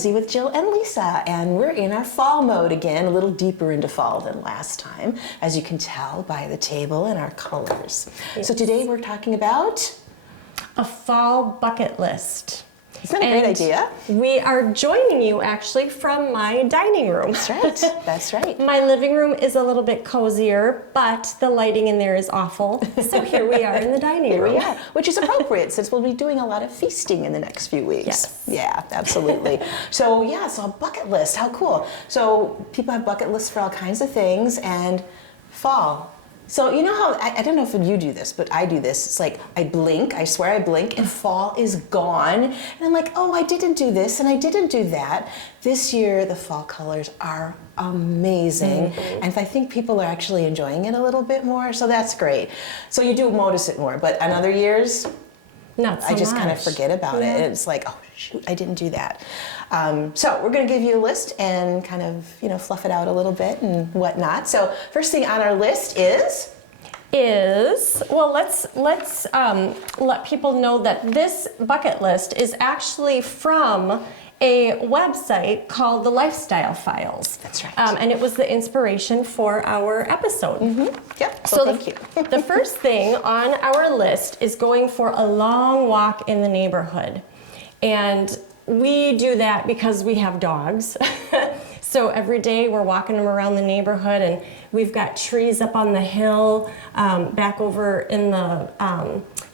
Cozy with Jill and Lisa, and we're in our fall mode again, a little deeper into fall than last time, as you can tell by the table and our colors. Yes. So today we're talking about a fall bucket list. Isn't that a great idea? We are joining you actually from my dining room. That's right. That's right. My living room is a little bit cozier, but the lighting in there is awful. So here we are in the dining room. Here we are, which is appropriate since we'll be doing a lot of feasting in the next few weeks. Yes. Yeah, absolutely. So a bucket list. How cool. So people have bucket lists for all kinds of things, and fall. So you know how, I don't know if you do this, but I do this. It's like I blink, I swear I blink, and fall is gone. And I'm like, oh, I didn't do this and I didn't do that. This year, the fall colors are amazing. Mm-hmm. And I think people are actually enjoying it a little bit more, so that's great. So you do notice it more, but on other years, not so I just much. kind of forget about it. And it's like, oh, shoot, I didn't do that. So we're going to give you a list and kind of, fluff it out a little bit and whatnot. So first thing on our list is well, let's let people know that this bucket list is actually from a website called The Lifestyle Files. That's right. And it was the inspiration for our episode. Mm-hmm. Yep. So thank you. The first thing on our list is going for a long walk in the neighborhood. And we do that because we have dogs. So every day we're walking them around the neighborhood, and we've got trees up on the hill, back over in the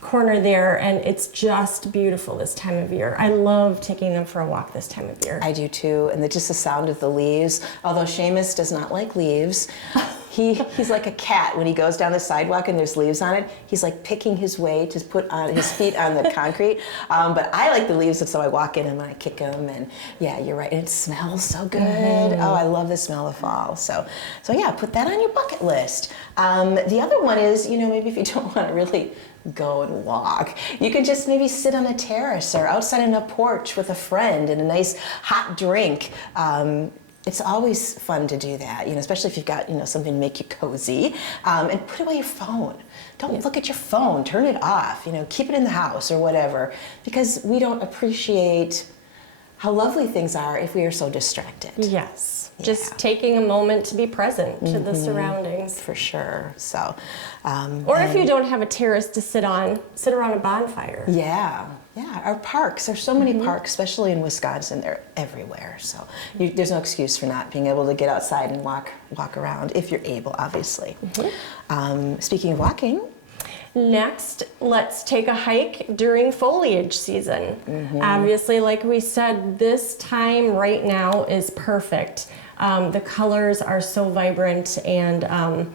corner there, and it's just beautiful this time of year. I love taking them for a walk this time of year. I do too, and just the sound of the leaves. Although Seamus does not like leaves, he's like a cat when he goes down the sidewalk and there's leaves on it. He's like picking his way to put on his feet on the concrete. But I like the leaves, and so I walk in and I kick them. And yeah, you're right. And it smells so good. Mm-hmm. Oh, I love the smell of fall. So yeah, put that on your bucket list. The other one is, maybe if you don't want to really go and walk, you could just maybe sit on a terrace or outside on a porch with a friend and a nice hot drink. It's always fun to do that, especially if you've got, something to make you cozy. And put away your phone. Don't look at your phone. Turn it off. Keep it in the house or whatever, because we don't appreciate how lovely things are if we are so distracted. Yes. Yeah. Just taking a moment to be present to the surroundings. For sure. So, or if you don't have a terrace to sit around a bonfire. Yeah. Our parks. There's so many parks, especially in Wisconsin. They're everywhere. So there's no excuse for not being able to get outside and walk around if you're able, obviously. Speaking of walking. Next, let's take a hike during foliage season. Obviously, like we said, this time right now is perfect. The colors are so vibrant and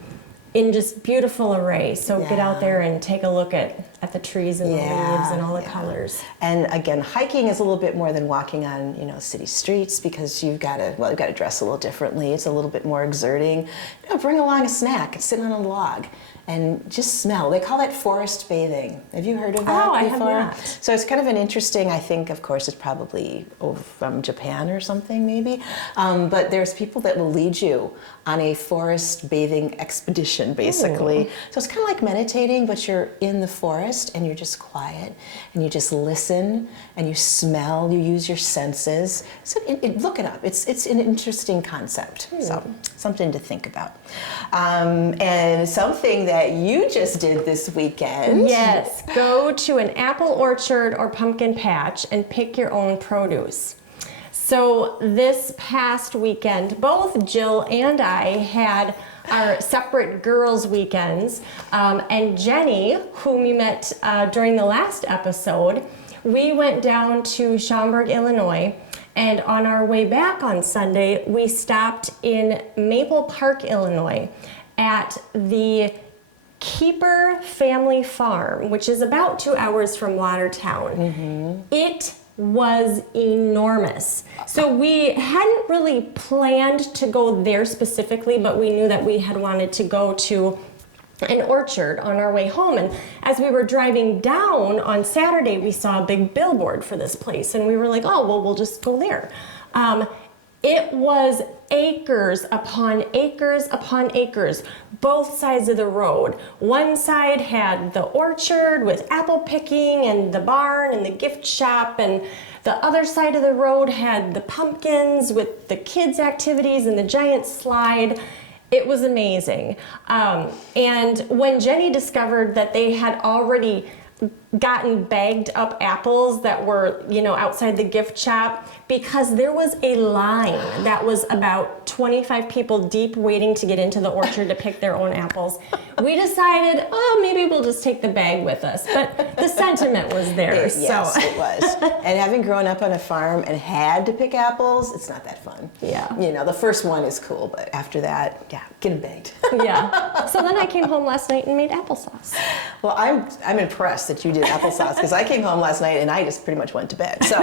in just beautiful array. So get out there and take a look at the trees and the leaves and all the colors. And again, hiking is a little bit more than walking on, city streets, because you've got to dress a little differently. It's a little bit more exerting. Bring along a snack and sit on a log and just smell. They call that forest bathing. Have you heard of that before? I have not. So it's kind of an interesting, I think, of course, it's probably from Japan or something maybe. But there's people that will lead you on a forest bathing expedition, basically. So it's kind of like meditating, but you're in the forest and you're just quiet and you just listen and you smell, you use your senses. So look it up. It's an interesting concept. So something to think about. And something that you just did this weekend. Yes, go to an apple orchard or pumpkin patch and pick your own produce. So this past weekend, both Jill and I had our separate girls' weekends, and Jenny, whom you met during the last episode, we went down to Schaumburg, Illinois, and on our way back on Sunday, we stopped in Maple Park, Illinois, at the Keeper Family Farm, which is about 2 hours from Watertown. It was enormous. So we hadn't really planned to go there specifically, but we knew that we had wanted to go to an orchard on our way home. And as we were driving down on Saturday, we saw a big billboard for this place, and we were like, oh, well, we'll just go there. It was acres upon acres upon acres, both sides of the road. One side had the orchard with apple picking and the barn and the gift shop, and The other side of the road had the pumpkins with the kids' activities and the giant slide. It was amazing. And when Jenny discovered that they had already gotten bagged up apples that were, outside the gift shop, because there was a line that was about 25 people deep waiting to get into the orchard to pick their own apples, we decided, maybe we'll just take the bag with us. But the sentiment was there. Yes, it was. And having grown up on a farm and had to pick apples, it's not that fun. Yeah. The first one is cool, but after that, get them baked. Yeah. So then I came home last night and made applesauce. Well, I'm impressed that you did applesauce, because I came home last night and I just pretty much went to bed. So,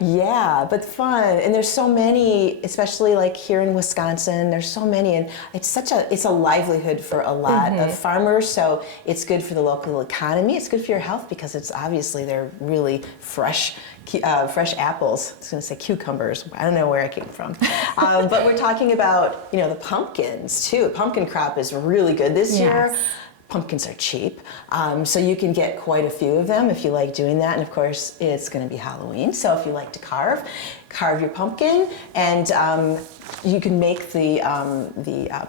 yeah, but fun. And there's so many, especially like here in Wisconsin, there's so many, and it's a livelihood for a lot of farmers. So it's good for the local economy. It's good for your health, because they're really fresh apples. I was going to say cucumbers. I don't know where I came from. But we're talking about, the pumpkins too. Pumpkin crop is really good this year. Pumpkins are cheap, so you can get quite a few of them if you like doing that. And of course, it's going to be Halloween, so if you like to carve your pumpkin, and you can make the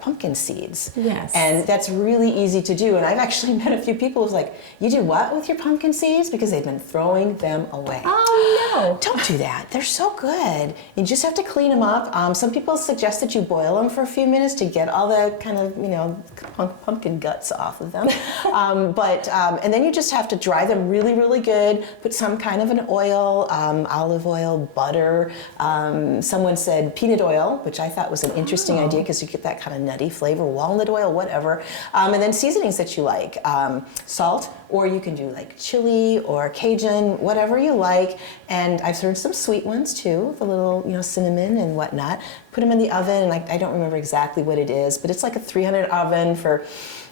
pumpkin seeds. Yes. And that's really easy to do. And I've actually met a few people who's like, you do what with your pumpkin seeds? Because they've been throwing them away. Oh, no. Don't do that. They're so good. You just have to clean them up. Some people suggest that you boil them for a few minutes to get all the kind of, pumpkin guts off of them. And then you just have to dry them really, really good. Put some kind of an oil, olive oil, butter. Someone said peanut oil, which I thought was an interesting idea, because you get that kind of nutty flavor, walnut oil, whatever. And then seasonings that you like, salt, or you can do like chili or Cajun, whatever you like. And I've heard some sweet ones too, the little, cinnamon and whatnot. Put them in the oven, and I don't remember exactly what it is, but it's like a 300 oven for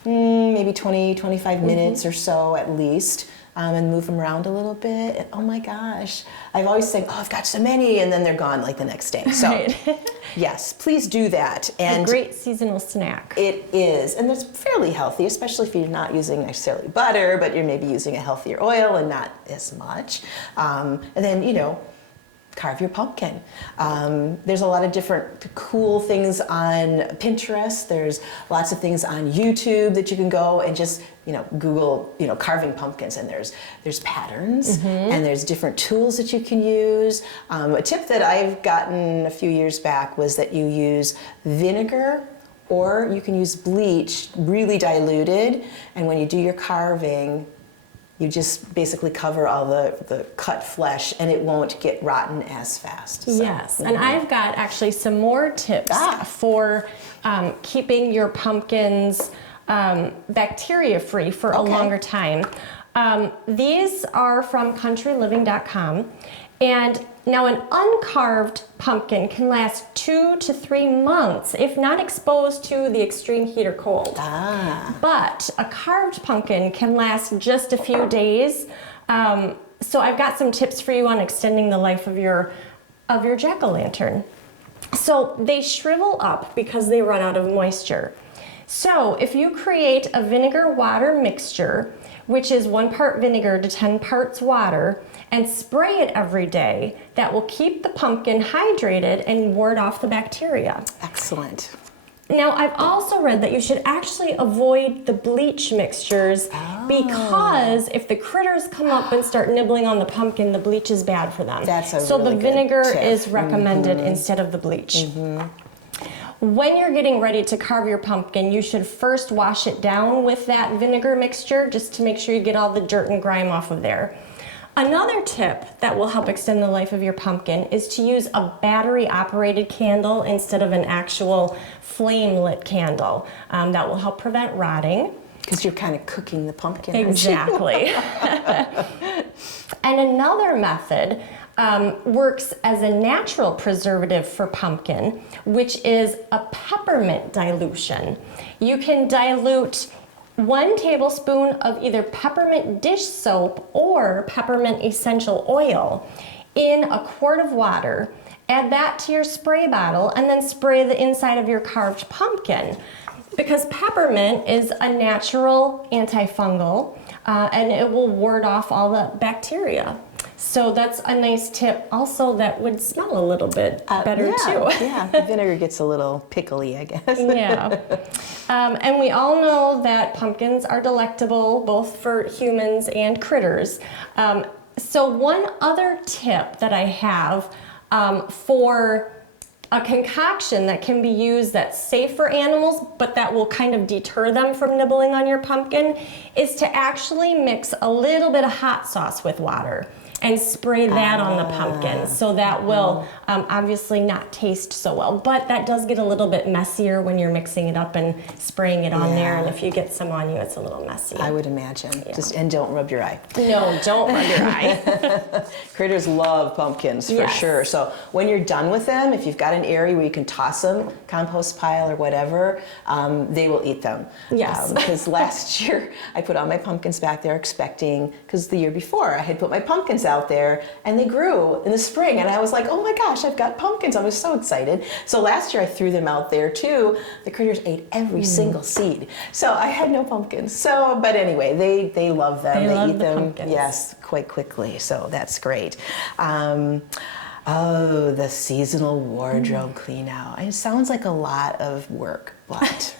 maybe 20, 25 minutes or so at least. And move them around a little bit. And, oh my gosh, I've always said, I've got so many, and then they're gone like the next day. So, right. Yes, please do that. And a great seasonal snack. It is, and it's fairly healthy, especially if you're not using necessarily butter, but you're maybe using a healthier oil and not as much. And then, carve your pumpkin. There's a lot of different cool things on Pinterest. There's lots of things on YouTube that you can go and just, Google, carving pumpkins, and there's patterns and there's different tools that you can use. A tip that I've gotten a few years back was that you use vinegar, or you can use bleach, really diluted, and when you do your carving, you just basically cover all the cut flesh, and it won't get rotten as fast. So. Yes, and I've got actually some more tips for keeping your pumpkins bacteria-free for a longer time. These are from countryliving.com, and now an uncarved pumpkin can last 2 to 3 months if not exposed to the extreme heat or cold. But a carved pumpkin can last just a few days. So I've got some tips for you on extending the life of your jack-o'-lantern. So they shrivel up because they run out of moisture. So if you create a vinegar water mixture, which is 1 part vinegar to 10 parts water, and spray it every day, that will keep the pumpkin hydrated and ward off the bacteria. Excellent. Now, I've also read that you should actually avoid the bleach mixtures because if the critters come up and start nibbling on the pumpkin, the bleach is bad for them. So the vinegar tip. is recommended instead of the bleach. When you're getting ready to carve your pumpkin, you should first wash it down with that vinegar mixture just to make sure you get all the dirt and grime off of there. Another tip that will help extend the life of your pumpkin is to use a battery-operated candle instead of an actual flame-lit candle. That will help prevent rotting. Because you're kind of cooking the pumpkin. Exactly. And another method works as a natural preservative for pumpkin, which is a peppermint dilution. You can dilute 1 tablespoon of either peppermint dish soap or peppermint essential oil in a quart of water. Add that to your spray bottle and then spray the inside of your carved pumpkin. Because peppermint is a natural antifungal and it will ward off all the bacteria. So that's a nice tip. Also, that would smell a little bit better too. Yeah, the vinegar gets a little pickly, I guess. Yeah. And we all know that pumpkins are delectable, both for humans and critters. So one other tip that I have for a concoction that can be used that's safe for animals, but that will kind of deter them from nibbling on your pumpkin, is to actually mix a little bit of hot sauce with water and spray that on the pumpkin. So that will obviously not taste so well, but that does get a little bit messier when you're mixing it up and spraying it on there. And if you get some on you, it's a little messy. I would imagine. And don't rub your eye. No, don't rub your eye. Critters love pumpkins for sure. So when you're done with them, if you've got an area where you can toss them, compost pile or whatever, they will eat them. Yes. Because last year I put all my pumpkins back there expecting, because the year before I had put my pumpkins out there and they grew in the spring and I was like, oh my gosh, I've got pumpkins. I was so excited. So last year I threw them out there too. The critters ate every single seed. So I had no pumpkins. So, but anyway, they love them. They love eat the them, pumpkins. yes, quite quickly. So that's great. Oh, the seasonal wardrobe clean out. It sounds like a lot of work, but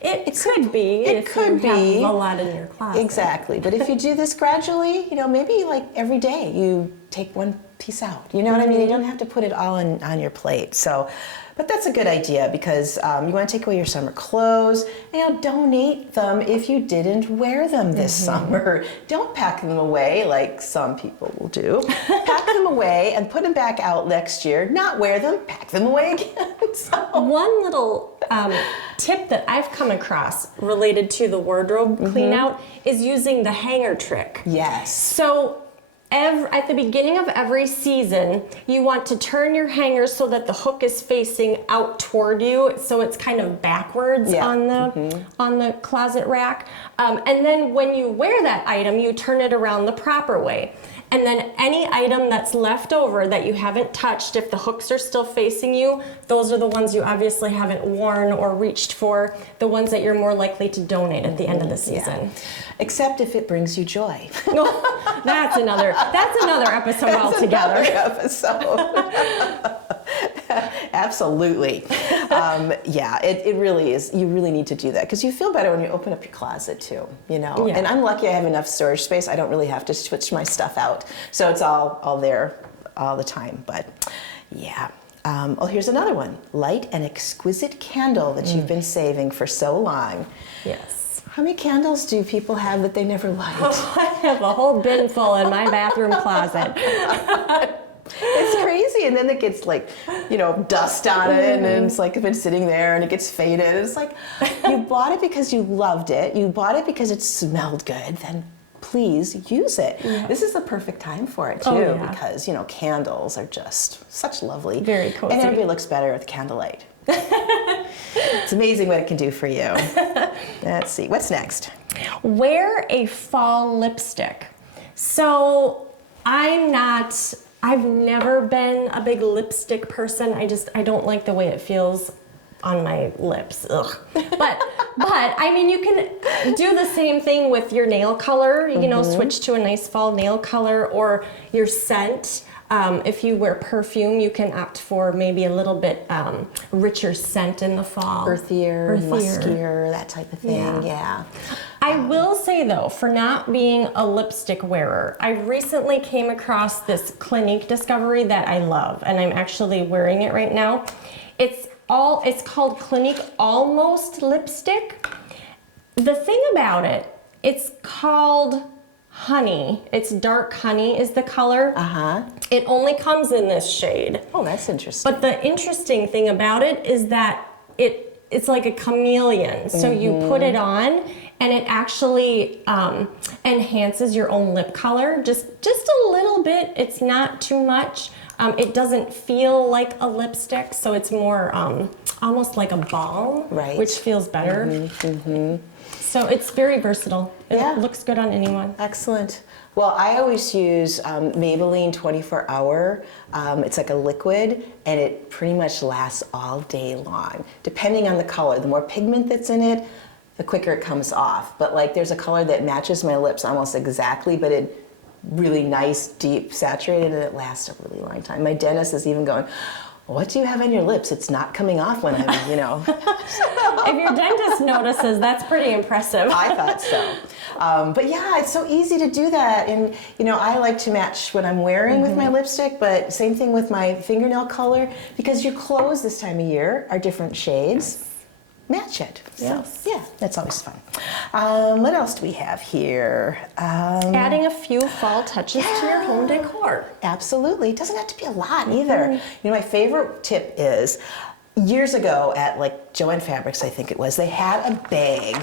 It could be. It if could you be. have a lot in your closet. exactly. But if you do this gradually, maybe like every day you take one piece out. You know what I mean? You don't have to put it all on your plate. So, but that's a good idea because you want to take away your summer clothes and donate them if you didn't wear them this summer. Don't pack them away like some people will do. Pack them away and put them back out next year. Not wear them, pack them away again. So. One little tip that I've come across related to the wardrobe clean out is using the hanger trick. Yes. So at the beginning of every season, you want to turn your hangers so that the hook is facing out toward you, so it's kind of backwards on the closet rack. And then when you wear that item, you turn it around the proper way. And then any item that's left over that you haven't touched, if the hooks are still facing you, those are the ones you obviously haven't worn or reached for, the ones that you're more likely to donate at the end of the season. Yeah. Except if it brings you joy. That's another episode altogether. Absolutely. It really is. You really need to do that because you feel better when you open up your closet too, Yeah. And I'm lucky I have enough storage space. I don't really have to switch my stuff out. So it's all there all the time. But yeah. Here's another one. Light an exquisite candle that you've been saving for so long. Yes. How many candles do people have that they never light? I have a whole bin full in my bathroom closet. It's crazy, and then it gets like, dust on it, and it's like been sitting there, and it gets faded. It's like, you bought it because you loved it. You bought it because it smelled good. Then please use it. Yeah. This is the perfect time for it too, because candles are just such lovely, very cozy, and everybody looks better with candlelight. It's amazing what it can do for you. Let's see, what's next? Wear a fall lipstick. So I've never been a big lipstick person. I don't like the way it feels on my lips. Ugh. But I mean, you can do the same thing with your nail color, switch to a nice fall nail color, or your scent. If you wear perfume, you can opt for maybe a little bit richer scent in the fall. Earthier, muskier, that type of thing, yeah. I will say though, for not being a lipstick wearer, I recently came across this Clinique discovery that I love, and I'm actually wearing it right now. It's called Clinique Almost Lipstick. The thing about it, it's called Honey. It's dark honey is the color. It only comes in this shade. Oh, that's interesting. But the interesting thing about it is that it's like a chameleon. So you put it on and it actually enhances your own lip color just a little bit. It's not too much. It doesn't feel like a lipstick, so it's more almost like a balm, which feels better. So it's very versatile. It looks good on anyone. Excellent. Well, I always use Maybelline 24 Hour. It's like a liquid, and it pretty much lasts all day long, depending on the color. The more pigment that's in it, the quicker it comes off. But like there's a color that matches my lips almost exactly, but it really nice, deep, saturated, and it lasts a really long time. My dentist is even going, what do you have on your lips? It's not coming off when I'm, you know. If your dentist notices, that's pretty impressive. I thought so. But yeah, it's so easy to do that. And, you know, I like to match what I'm wearing with my lipstick, but same thing with my fingernail color, because your clothes this time of year are different shades. Match it. Yes. So, yeah, that's always fun. What else do we have here? Adding a few fall touches to your home decor. Absolutely. It doesn't have to be a lot either. You know, my favorite tip is years ago at like Joann Fabrics, I think it was, they had a bag,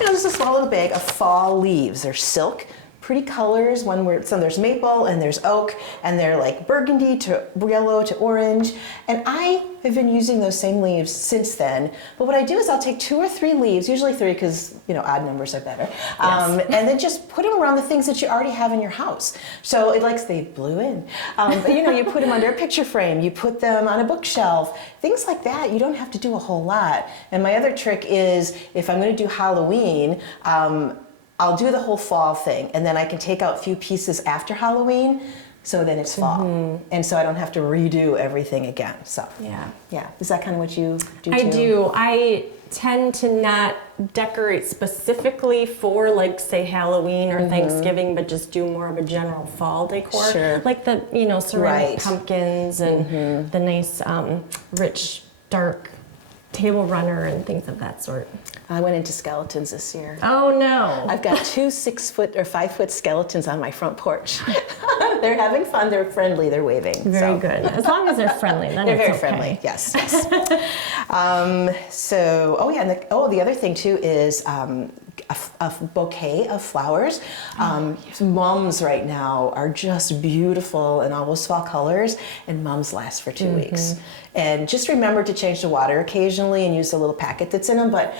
you know, just a small little bag of fall leaves. They're silk, pretty colors. One where there's maple and there's oak, and they're like burgundy to yellow to orange. And I have been using those same leaves since then. But what I do is I'll take 2 or 3 leaves, usually 3 because, you know, odd numbers are better. And then just put them around the things that you already have in your house. So it likes they blew in. But, you know, you put them under a picture frame, you put them on a bookshelf, things like that. You don't have to do a whole lot. And my other trick is if I'm going to do Halloween, I'll do the whole fall thing, and then I can take out a few pieces after Halloween, so then it's fall. And so I don't have to redo everything again. So yeah. Is that kind of what you do too? I do. I tend to not decorate specifically for, like, say, Halloween or Thanksgiving, but just do more of a general fall decor. Sure. Like the, you know, ceramic Right. pumpkins and the nice, rich, dark table runner and things of that sort. I went into skeletons this year. Oh no. I've got 2 6-foot or 5-foot skeletons on my front porch. They're having fun. They're friendly. They're waving. Very good. As long as they're friendly, then They're it's very okay. friendly. Yes. So, oh yeah, and the other thing too is a bouquet of flowers. Mums right now are just beautiful in all those fall colors, and mums last for 2 weeks. And just remember to change the water occasionally and use the little packet that's in them, but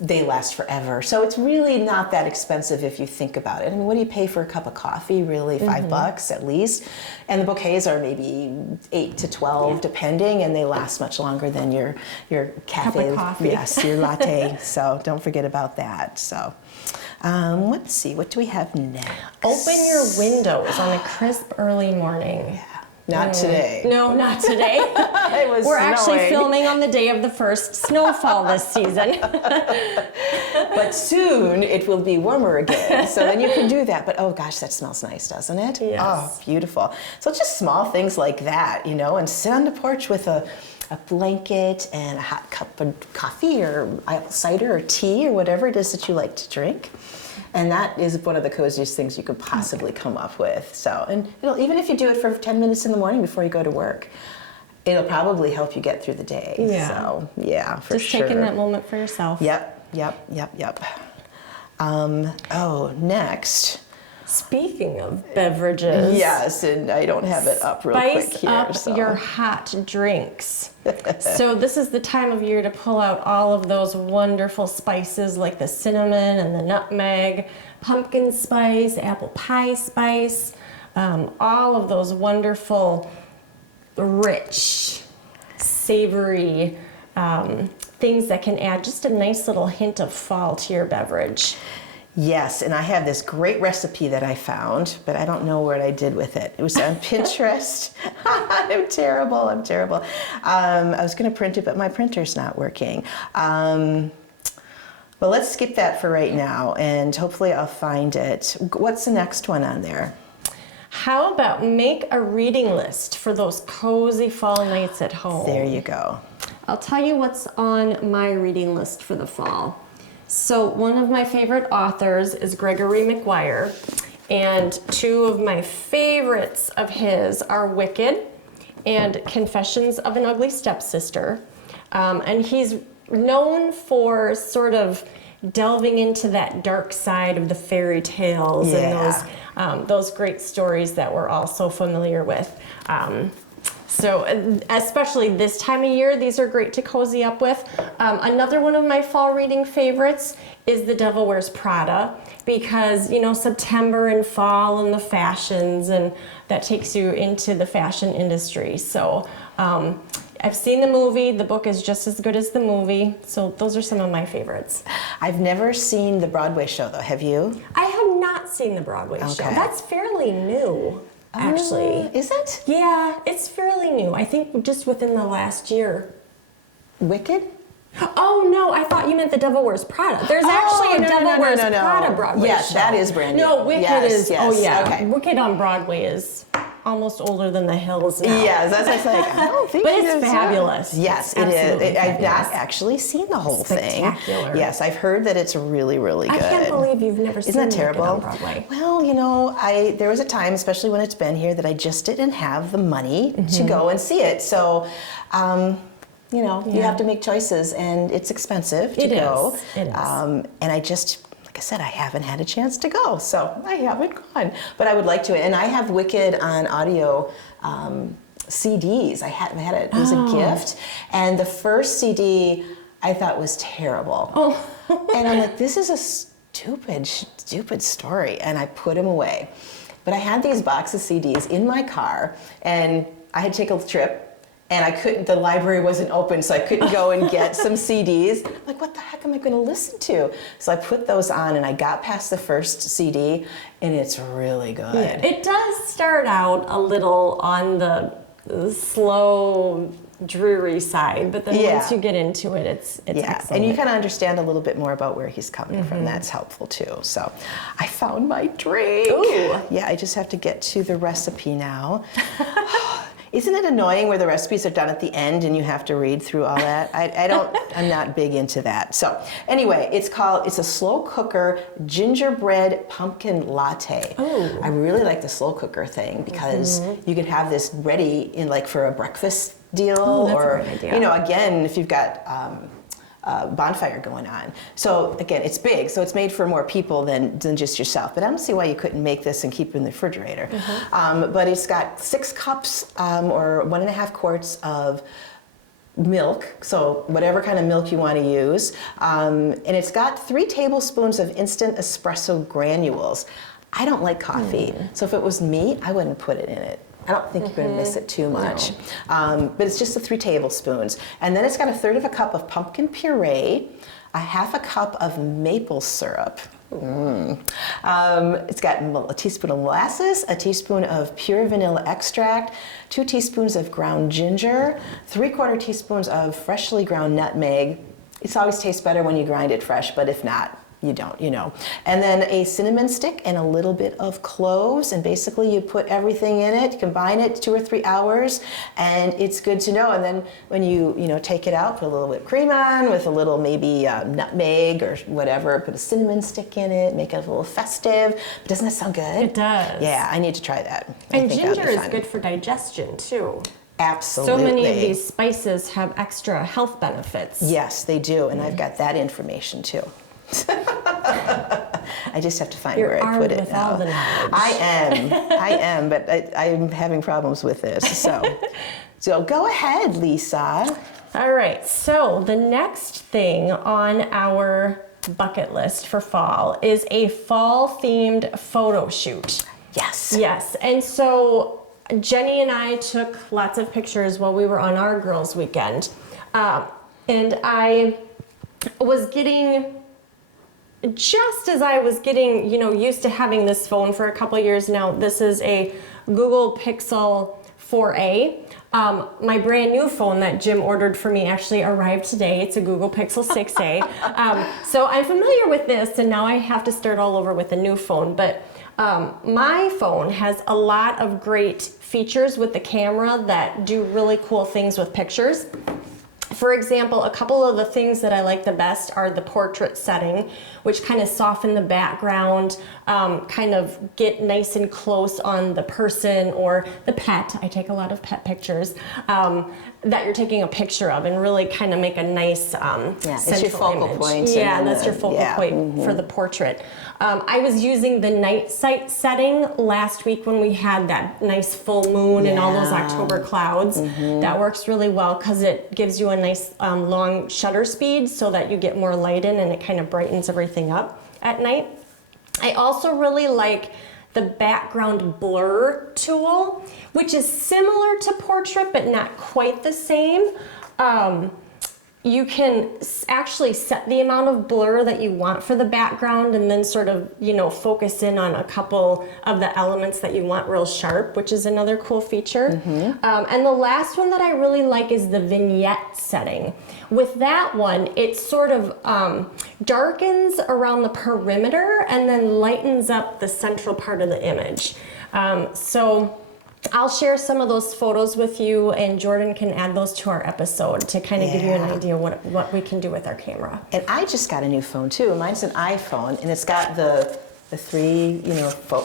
they last forever. So it's really not that expensive if you think about it. I mean, what do you pay for a cup of coffee? Really, $5 at least. And the bouquets are maybe 8 to 12, depending, and they last much longer than your cafe. of coffee. Yes, your latte. So don't forget about that. So let's see, what do we have next? Open your windows on a crisp early morning. Not today. No, not today. It was We're actually snowing. filming on the day of the first snowfall this season. But soon it will be warmer again, so then you can do that. But oh gosh, that smells nice, doesn't it? Yes. Oh, beautiful. So just small things like that, you know, and sit on the porch with a blanket and a hot cup of coffee or cider or tea or whatever it is that you like to drink. And that is one of the coziest things you could possibly come up with. So, and even if you do it for 10 minutes in the morning before you go to work, it'll probably help you get through the day. Yeah. So, yeah, for Just sure. taking that moment for yourself. Yep. Next. Speaking of beverages. Yes, and I don't have it up real quick Spice here. up so. your hot drinks. So this is the time of year to pull out all of those wonderful spices like the cinnamon and the nutmeg, pumpkin spice, apple pie spice, all of those wonderful, rich, savory things that can add just a nice little hint of fall to your beverage. Yes, and I have this great recipe that I found, but I don't know what I did with it. It was on Pinterest. I'm terrible. I was going to print it, but my printer's not working. Well, let's skip that for right now, and hopefully I'll find it. What's the next one on there? How about make a reading list for those cozy fall nights at home? There you go. I'll tell you what's on my reading list for the fall. So one of my favorite authors is Gregory McGuire, and 2 of my favorites of his are Wicked and Confessions of an Ugly Stepsister. And he's known for sort of delving into that dark side of the fairy tales and those great stories that we're all so familiar with. So especially this time of year, these are great to cozy up with. Another one of my fall reading favorites is The Devil Wears Prada, because, you know, September and fall and the fashions, and that takes you into the fashion industry. So I've seen the movie. The book is just as good as the movie. So those are some of my favorites. I've never seen the Broadway show, though. Have you? I have not not seen the Broadway show. Okay. That's fairly new, actually. Is it? Yeah, it's fairly new. I think just within the last year. Wicked? Oh no, I thought you meant The Devil Wears Prada. There's actually a Devil Wears Prada Broadway Yes, show. that is brand new. No, Wicked Yes, is. yes, Oh yeah, okay. Wicked on Broadway is almost older than The Hills now. Yes, that's what I was like, I don't think But it it's is. fabulous. Yes, It's it is. absolutely I've not fabulous. actually seen the whole thing. Spectacular. Yes, I've heard that it's really, really good. I can't believe you've never seen Isn't that Wicked terrible? on Broadway. Well, you know, there was a time, especially when it's been here, that I just didn't have the money to Mm-hmm. go and see it. So, you know, you Yeah. have to make choices, and it's expensive to It go. is. It is. And I just, like I said, I haven't had a chance to go, so I haven't gone. But I would like to, and I have Wicked on audio. CDs. I had it. It was a gift, and the first CD I thought was terrible. Oh. And I'm like, this is a stupid story, and I put them away. But I had these boxes of CDs in my car, and I had to take a trip, and I couldn't. The library wasn't open, so I couldn't go and get some CDs. I'm like, what the heck am I going to listen to? So I put those on, and I got past the first CD, and it's really good. It does start out a little on the slow, dreary side, but then Yeah. once you get into it, it's Yeah, excellent. and you kind of understand a little bit more about where he's coming from. That's helpful too. So, I found my drink. Ooh. Yeah, I just have to get to the recipe now. Isn't it annoying where the recipes are done at the end and you have to read through all that? I'm not big into that. So anyway, it's a slow cooker gingerbread pumpkin latte. Ooh. I really like the slow cooker thing because you can have this ready in like for a breakfast deal Oh, that's a or, great idea. you know, again, if you've got bonfire going on. So again, it's big, so it's made for more people than just yourself. But I don't see why you couldn't make this and keep it in the refrigerator. But it's got 6 cups or 1.5 quarts of milk, so whatever kind of milk you want to use. And it's got 3 tablespoons of instant espresso granules. I don't like coffee, so if it was me, I wouldn't put it in it. I don't think you're going to miss it too much. But it's just the 3 tablespoons. And then it's got 1/3 cup of pumpkin puree, 1/2 cup of maple syrup. It's got a teaspoon of molasses, a teaspoon of pure vanilla extract, 2 teaspoons of ground ginger, 3/4 teaspoons of freshly ground nutmeg. It always tastes better when you grind it fresh, but if not, you don't, you know. And then a cinnamon stick and a little bit of cloves, and basically you put everything in it, combine it 2 or 3 hours, and it's good to know. And then when you take it out, put a little whipped cream on with a little maybe nutmeg or whatever, put a cinnamon stick in it, make it a little festive. But doesn't that sound good? It does. Yeah, I need to try that. I And think that'll ginger be is fun. good for digestion too. Absolutely. So many of these spices have extra health benefits. Yes, they do, and I've got that information too. I just have to find You're where I armed put it with now. all the knowledge. I am, but I'm having problems with this. So go ahead, Lisa. All right, so the next thing on our bucket list for fall is a fall-themed photo shoot. Yes. Yes, and so Jenny and I took lots of pictures while we were on our girls' weekend. And I was just as I was getting, used to having this phone for a couple of years now. This is a Google Pixel 4a. My brand new phone that Jim ordered for me actually arrived today. It's a Google Pixel 6a. So I'm familiar with this, and now I have to start all over with a new phone. But my phone has a lot of great features with the camera that do really cool things with pictures. For example, a couple of the things that I like the best are the portrait setting, which kind of soften the background, kind of get nice and close on the person or the pet. I take a lot of pet pictures that you're taking a picture of, and really kind of make a nice it's your central focal image. point, Yeah, and then that's your focal point for the portrait. I was using the night sight setting last week when we had that nice full moon and all those October clouds. That works really well because it gives you a nice long shutter speed so that you get more light in and it kind of brightens everything up at night. I also really like the background blur tool, which is similar to portrait but not quite the same. you can actually set the amount of blur that you want for the background and then sort of, focus in on a couple of the elements that you want real sharp, which is another cool feature. And the last one that I really like is the vignette setting. With that one, it sort of darkens around the perimeter and then lightens up the central part of the image. So I'll share some of those photos with you, and Jordan can add those to our episode to kind of give you an idea what we can do with our camera. And I just got a new phone too. Mine's an iPhone, and it's got the three,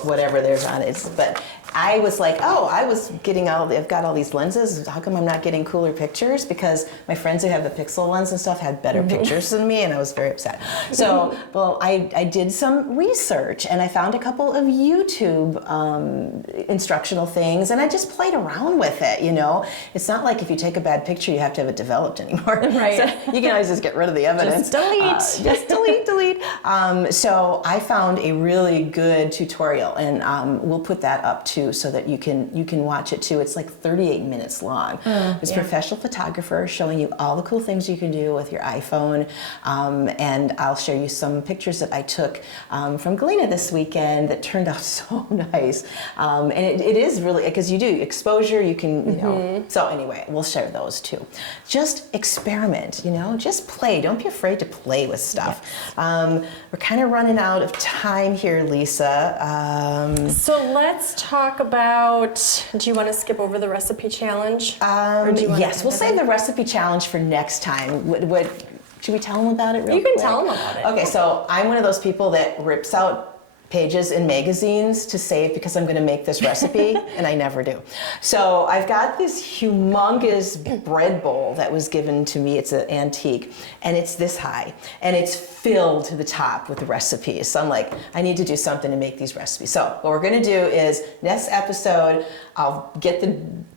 whatever there's on it. But I was like, I've got all these lenses. How come I'm not getting cooler pictures? Because my friends who have the Pixel lens and stuff had better pictures than me, and I was very upset. So, I did some research, and I found a couple of YouTube instructional things, and I just played around with it. It's not like if you take a bad picture, you have to have it developed anymore. Right. So you can always just get rid of the evidence. Just delete. Delete. So I found a really good tutorial, and we'll put that up too, so that you can watch it too. It's like 38 minutes long. It's a professional photographer showing you all the cool things you can do with your iPhone, and I'll show you some pictures that I took from Galena this weekend that turned out so nice. And it is really, because you do exposure, you can, so anyway, we'll share those too. Just experiment, just play. Don't be afraid to play with stuff. We're kind of running out of time here, Lisa. So let's talk about, do you want to skip over the recipe challenge? Yes, we'll save the recipe challenge for next time. What should we tell them about it real quick? You can tell them about it. Okay, so I'm one of those people that rips out pages in magazines to save because I'm going to make this recipe, and I never do. So I've got this humongous bread bowl that was given to me. It's an antique, and it's this high, and it's filled to the top with recipes. So I'm like, I need to do something to make these recipes. So what we're going to do is, next episode, I'll get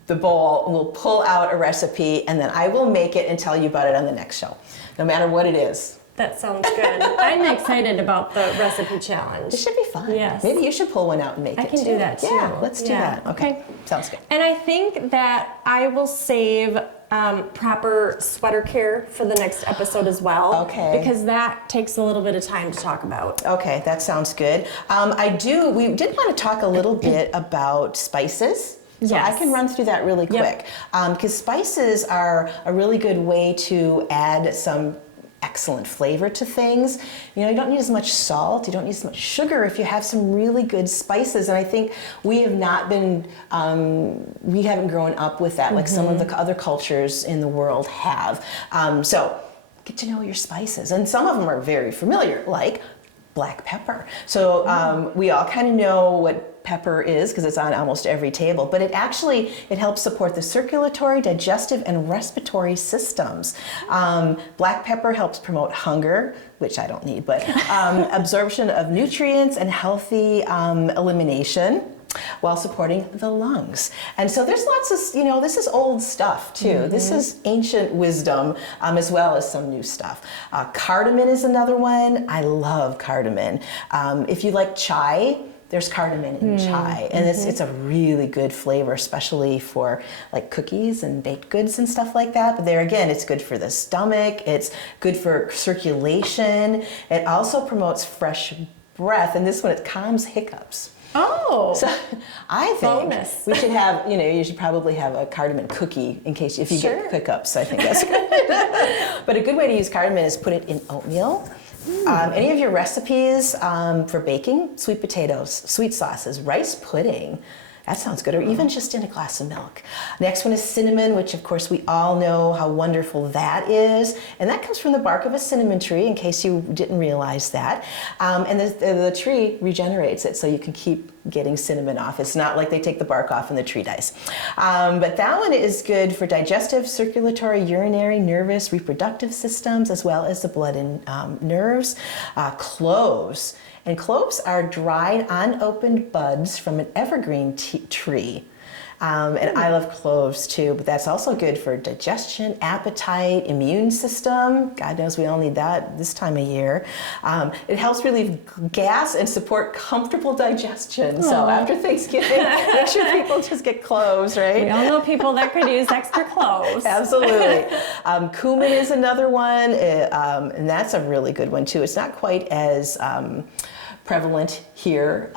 the bowl, and we'll pull out a recipe, and then I will make it and tell you about it on the next show, no matter what it is. That sounds good. I'm excited about the recipe challenge. It should be fun. Yes. Maybe you should pull one out and make it too. I can do that too. Yeah, let's do that. Okay. Sounds good. And I think that I will save proper sweater care for the next episode as well. Okay. Because that takes a little bit of time to talk about. Okay, that sounds good. We did want to talk a little bit about spices. So Yes. I can run through that really quick. Because spices are a really good way to add some excellent flavor to things. You don't need as much salt, you don't need as much sugar if you have some really good spices. And I think we have not been, we haven't grown up with that like some of the other cultures in the world have. So get to know your spices. And some of them are very familiar, like black pepper. So we all kind of know what pepper is because it's on almost every table, but it helps support the circulatory, digestive, and respiratory systems. Black pepper helps promote hunger, which I don't need, but absorption of nutrients and healthy elimination, while supporting the lungs. And so there's lots of, this is old stuff too. This is ancient wisdom, as well as some new stuff. Cardamom is another one. I love cardamom. If you like chai, there's cardamom in chai, and it's a really good flavor, especially for like cookies and baked goods and stuff like that. But there again, it's good for the stomach, it's good for circulation. It also promotes fresh breath, and this one, it calms hiccups. Oh, So I think bonus. we should have, you should probably have a cardamom cookie in case if you get hiccups. I think that's good. But a good way to use cardamom is put it in oatmeal. Any of your recipes for baking, sweet potatoes, sweet sauces, rice pudding, that sounds good, or even just in a glass of milk. Next one is cinnamon, which of course we all know how wonderful that is. And that comes from the bark of a cinnamon tree, in case you didn't realize that. And the tree regenerates it, so you can keep getting cinnamon off. It's not like they take the bark off and the tree dies. But that one is good for digestive, circulatory, urinary, nervous, reproductive systems, as well as the blood and nerves. Cloves. And cloves are dried, unopened buds from an evergreen tree. And I love cloves too, but that's also good for digestion, appetite, immune system. God knows we all need that this time of year. It helps relieve gas and support comfortable digestion. So after Thanksgiving, make sure people just get cloves, right? We all know people that could use extra cloves. Absolutely. Cumin is another one, and that's a really good one too. It's not quite as prevalent here.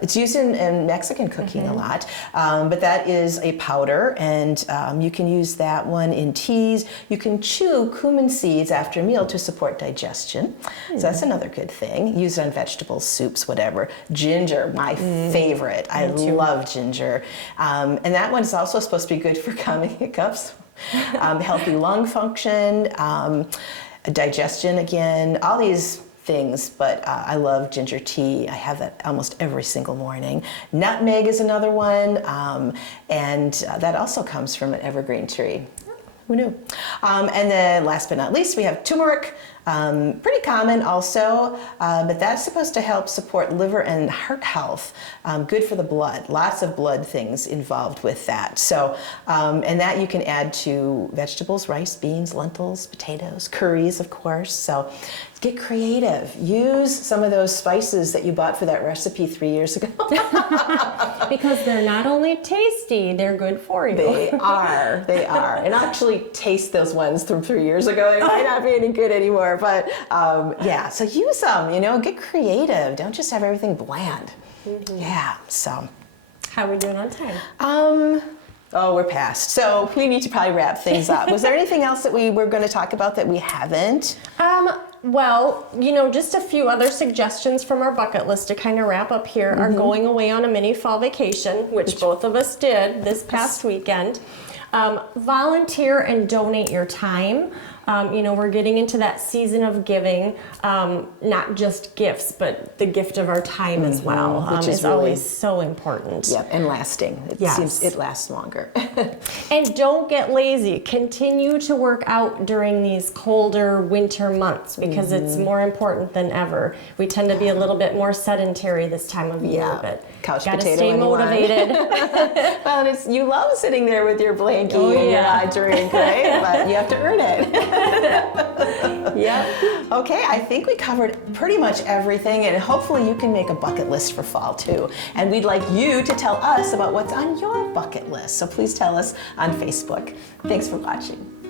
It's used in Mexican cooking a lot, but that is a powder, and you can use that one in teas. You can chew cumin seeds after a meal to support digestion. So that's another good thing. Use it on vegetables, soups, whatever. Ginger, my favorite. I love ginger. And that one is also supposed to be good for calming hiccups, healthy lung function, digestion again, all these things, but I love ginger tea. I have that almost every single morning. Nutmeg is another one, and that also comes from an evergreen tree. Who knew? And then last but not least, we have turmeric. Pretty common also, but that's supposed to help support liver and heart health. Good for the blood. Lots of blood things involved with that. So, and that you can add to vegetables, rice, beans, lentils, potatoes, curries, of course. So get creative. Use some of those spices that you bought for that recipe 3 years ago. Because they're not only tasty, they're good for you. They are. They are. And actually taste those ones from 3 years ago. They might not be any good anymore. But yeah, so use them, get creative. Don't just have everything bland. Yeah, so. How are we doing on time? Oh, we're past. So we need to probably wrap things up. Was there anything else that we were going to talk about that we haven't? Well, just a few other suggestions from our bucket list to kind of wrap up here are going away on a mini fall vacation, which both of us did this past weekend. Volunteer and donate your time. We're getting into that season of giving, not just gifts, but the gift of our time as well, which is really, always so important. Yeah, and lasting. It seems it lasts longer. And don't get lazy. Continue to work out during these colder winter months because it's more important than ever. We tend to be a little bit more sedentary this time of year, but couch gotta potato stay anyone. motivated. Well, you love sitting there with your blankie and your hot drink, right? But you have to earn it. Yep. Okay, I think we covered pretty much everything, and hopefully you can make a bucket list for fall too. And we'd like you to tell us about what's on your bucket list. So please tell us on Facebook. Thanks for watching.